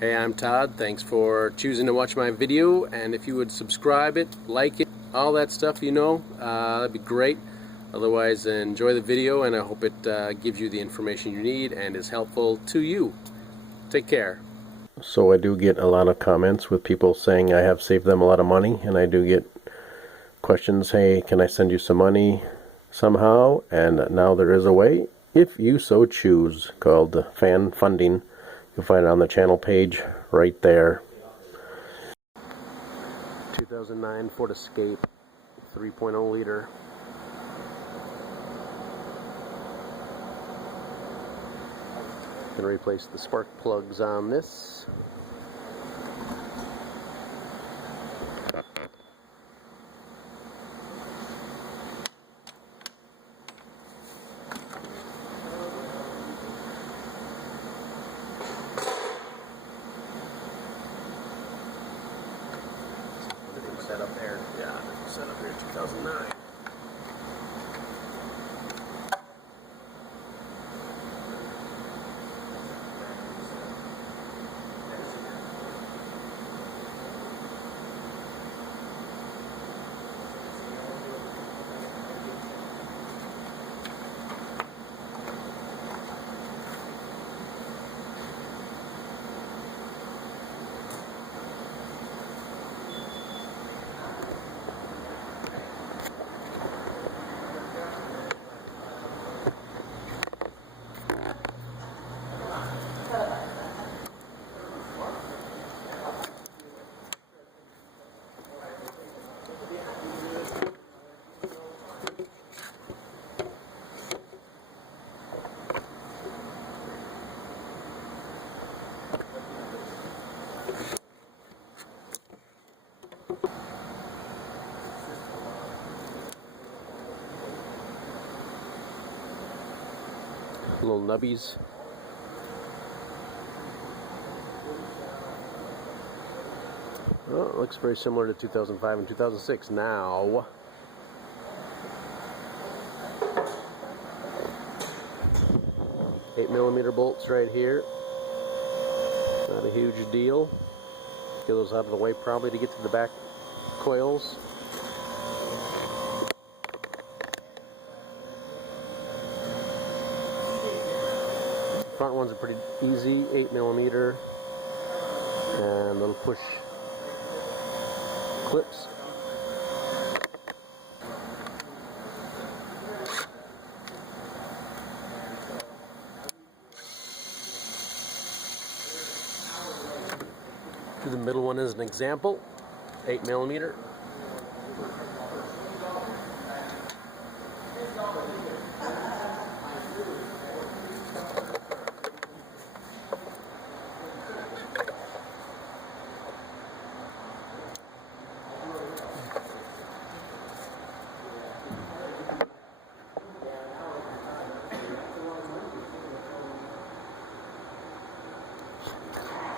Hey, I'm Todd. Thanks for choosing to watch my video, and if you would subscribe it, like it, all that stuff, that'd be great. Otherwise, enjoy the video, and I hope it gives you the information you need and is helpful to you. Take care. So I do get a lot of comments with people saying I have saved them a lot of money, and I do get questions, hey, can I send you some money somehow? And now there is a way, if you so choose, called fan funding. You'll find it on the channel page right there. 2009 Ford Escape 3.0 liter. Gonna replace the spark plugs on this. Set up there. Yeah, set up here in 2009. Little nubbies. Well, it looks very similar to 2005 and 2006 now. $8mm bolts right here. Not a huge deal. Get those out of the way probably to get to the back coils. Front ones are pretty easy, 8mm, and little push clips. Do the middle one as an example, 8mm.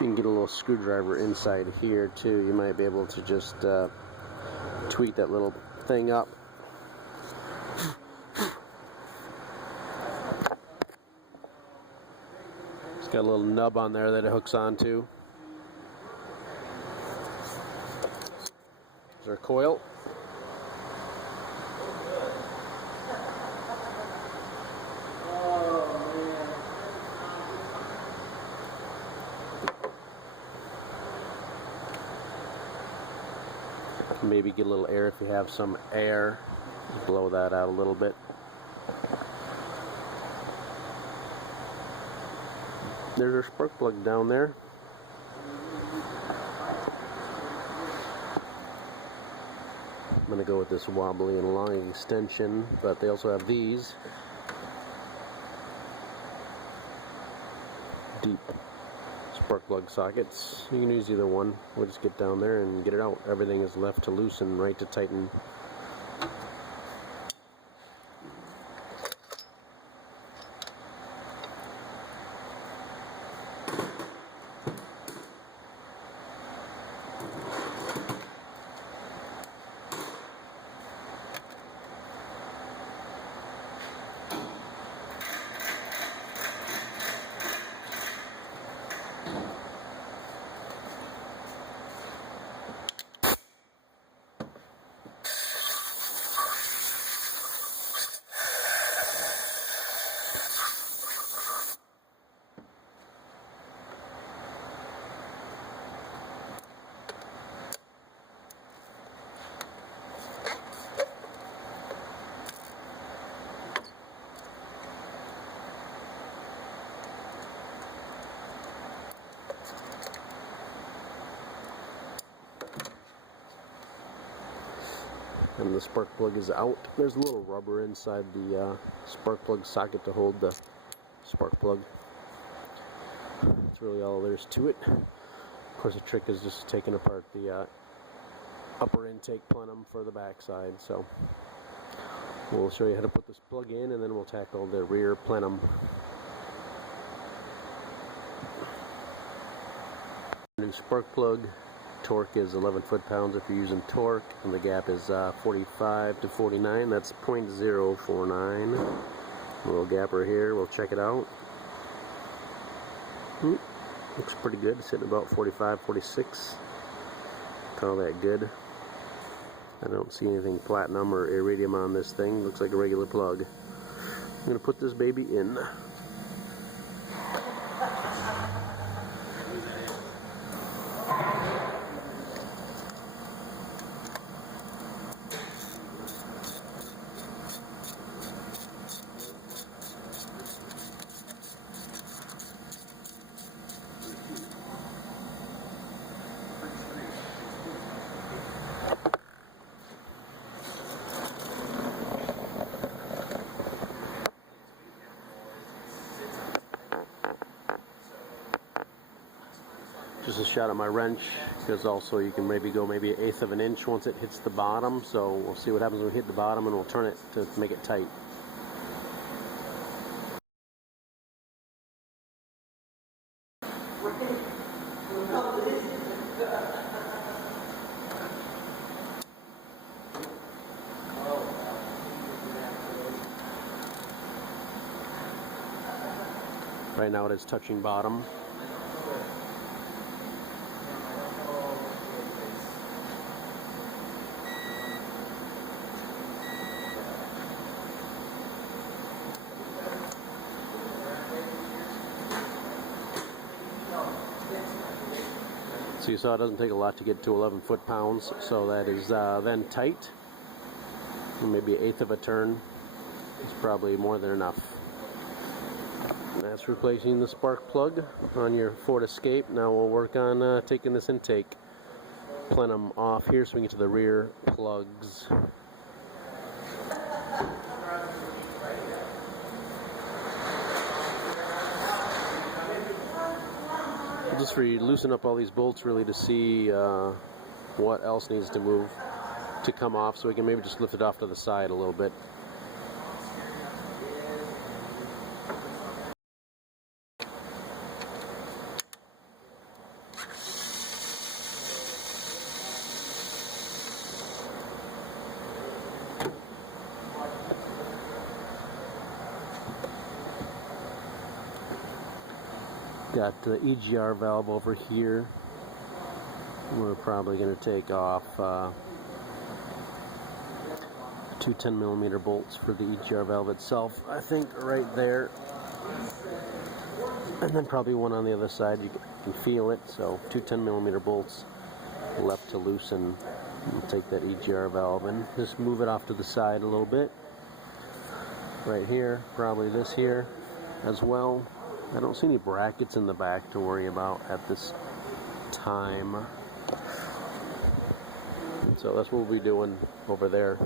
You can get a little screwdriver inside here too. You might be able to just tweak that little thing up. It's got a little nub on there that it hooks onto. There's our coil. Maybe get a little air if you have some air. Blow that out a little bit. There's our spark plug down there. I'm going to go with this wobbly and long extension, but they also have these deep spark plug sockets. You can use either one. We'll just get down there and get it out. Everything is left to loosen, right to tighten. and the spark plug is out. There's a little rubber inside the spark plug socket to hold the spark plug. That's really all there is to it. Of course, the trick is just taking apart the upper intake plenum for the backside. So we'll show you how to put this plug in, and then we'll tackle the rear plenum. New spark plug. Torque is 11 foot-pounds if you're using torque, and the gap is 45 to 49. That's 0.049. A little gap right here. We'll check it out. Looks pretty good. It's hitting about 45, 46. Call that good. I don't see anything platinum or iridium on this thing. Looks like a regular plug. I'm going to put this baby in. Just a shot at my wrench, because also you can maybe go maybe 1/8 of an inch once it hits the bottom. So we'll see what happens when we hit the bottom, and we'll turn it to make it tight. Right now it is touching bottom. So you saw it doesn't take a lot to get to 11 foot-pounds, so that is then tight. Maybe 1/8 of a turn is probably more than enough. And that's replacing the spark plug on your Ford Escape. Now we'll work on taking this intake plenum off here so we can get to the rear plugs. Just loosen up all these bolts really to see what else needs to move to come off, so we can maybe just lift it off to the side a little bit. Got the EGR valve over here. We're probably going to take off 2 10mm bolts for the EGR valve itself. I think right there. And then probably one on the other side. You can feel it. So 2 10mm bolts left to loosen. We'll take that EGR valve and just move it off to the side a little bit. Right here. Probably this here as well. I don't see any brackets in the back to worry about at this time. So that's what we'll be doing over there.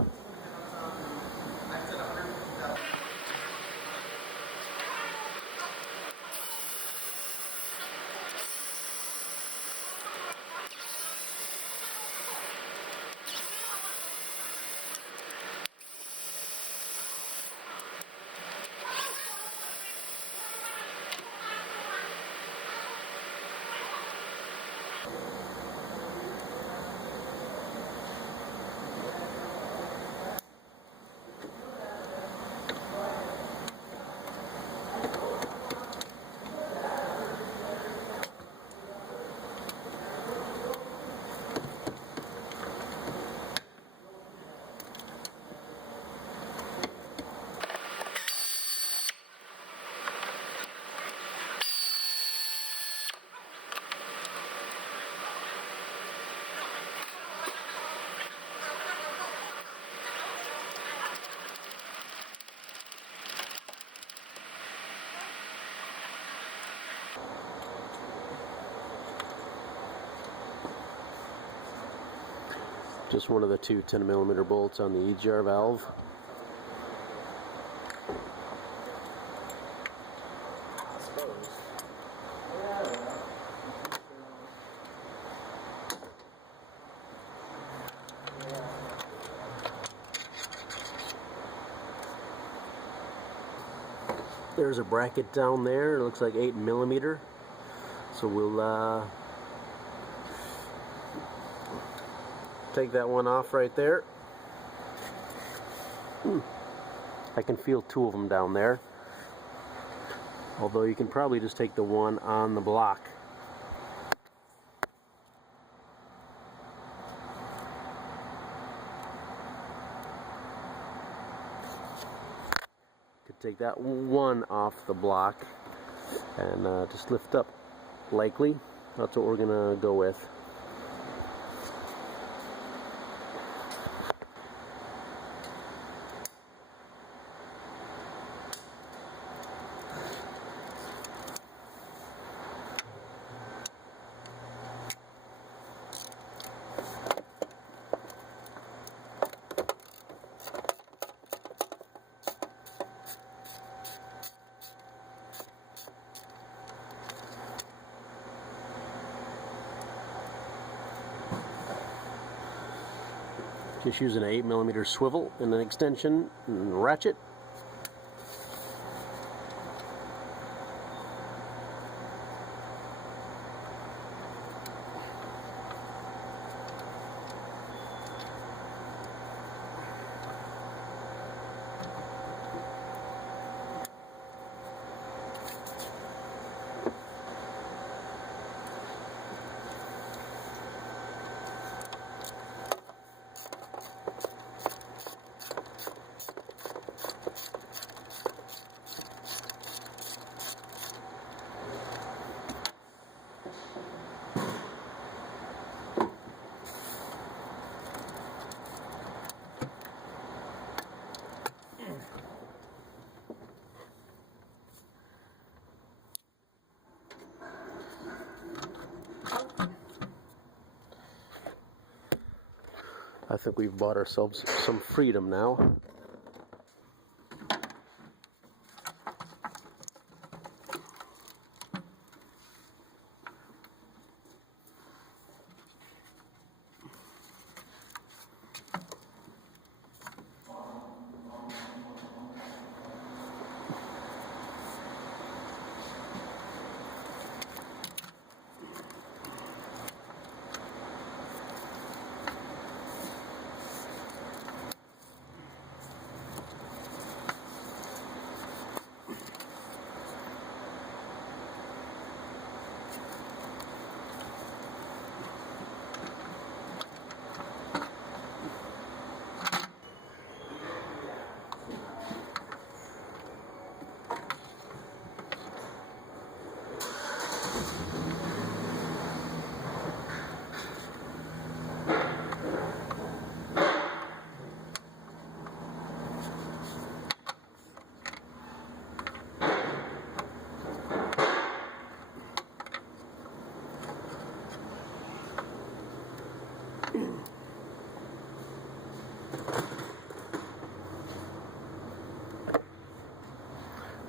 Just one of the two 10mm bolts on the EGR valve. There's a bracket down there. It looks like 8mm. So we'll take that one off right there. I can feel two of them down there. Although you can probably just take the one on the block. Could take that one off the block and just lift up likely. That's what we're gonna go with. Just using an 8mm swivel and an extension and ratchet. I think we've bought ourselves some freedom now.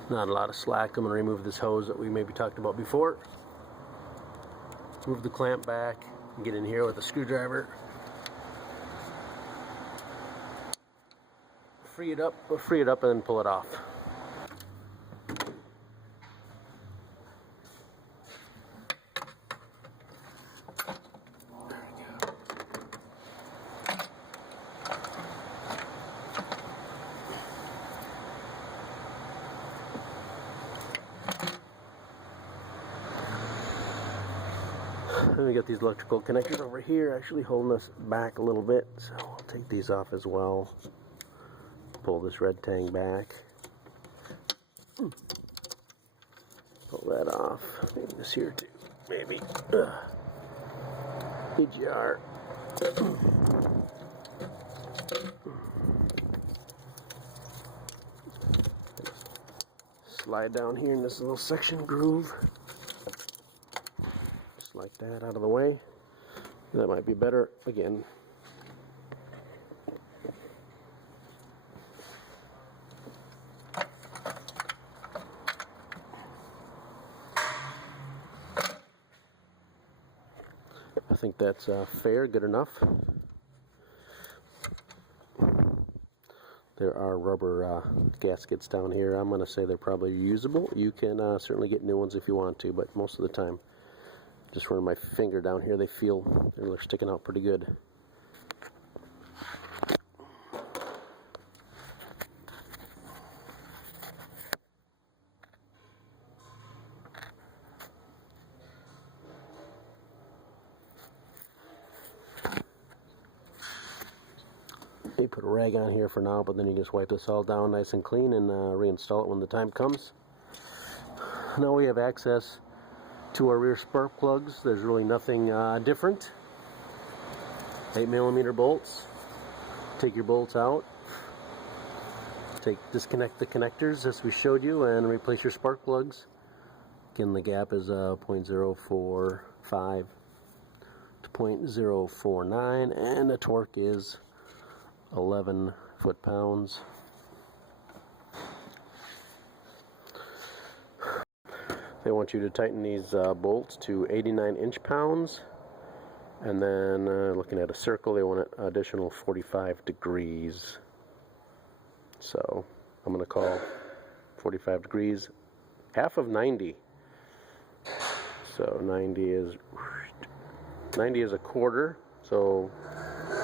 Not a lot of slack. I'm going to remove this hose that we maybe talked about before. Move the clamp back and get in here with a screwdriver. Free it up and then pull it off. Then we got these electrical connectors over here actually holding us back a little bit, so I'll take these off as well. Pull this red tang back. Pull that off. Maybe this here too. Maybe. EGR. Slide down here in this little section groove. Like that, out of the way. That might be better. Again, I think that's fair, good enough. There are rubber gaskets down here. I'm going to say they're probably reusable. You can certainly get new ones if you want to, but most of the time, just running my finger down here, they're sticking out pretty good. You put a rag on here for now, but then you just wipe this all down nice and clean and reinstall it when the time comes. Now we have access to our rear spark plugs. There's really nothing different. 8mm bolts. Take your bolts out. Disconnect the connectors as we showed you and replace your spark plugs. Again, the gap is 0.045 to 0.049 and the torque is 11 foot-pounds. They want you to tighten these bolts to 89 inch-pounds, and then looking at a circle, they want an additional 45 degrees. So I'm going to call 45 degrees half of 90. So 90 is a quarter, so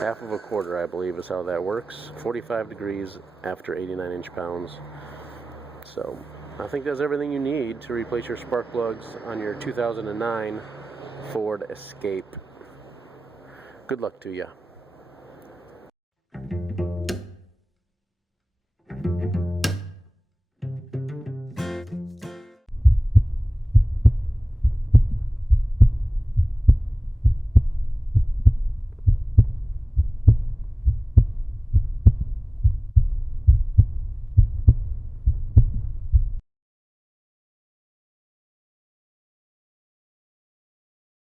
half of a quarter, I believe, is how that works. 45 degrees after 89 inch-pounds. So I think that's everything you need to replace your spark plugs on your 2009 Ford Escape. Good luck to you.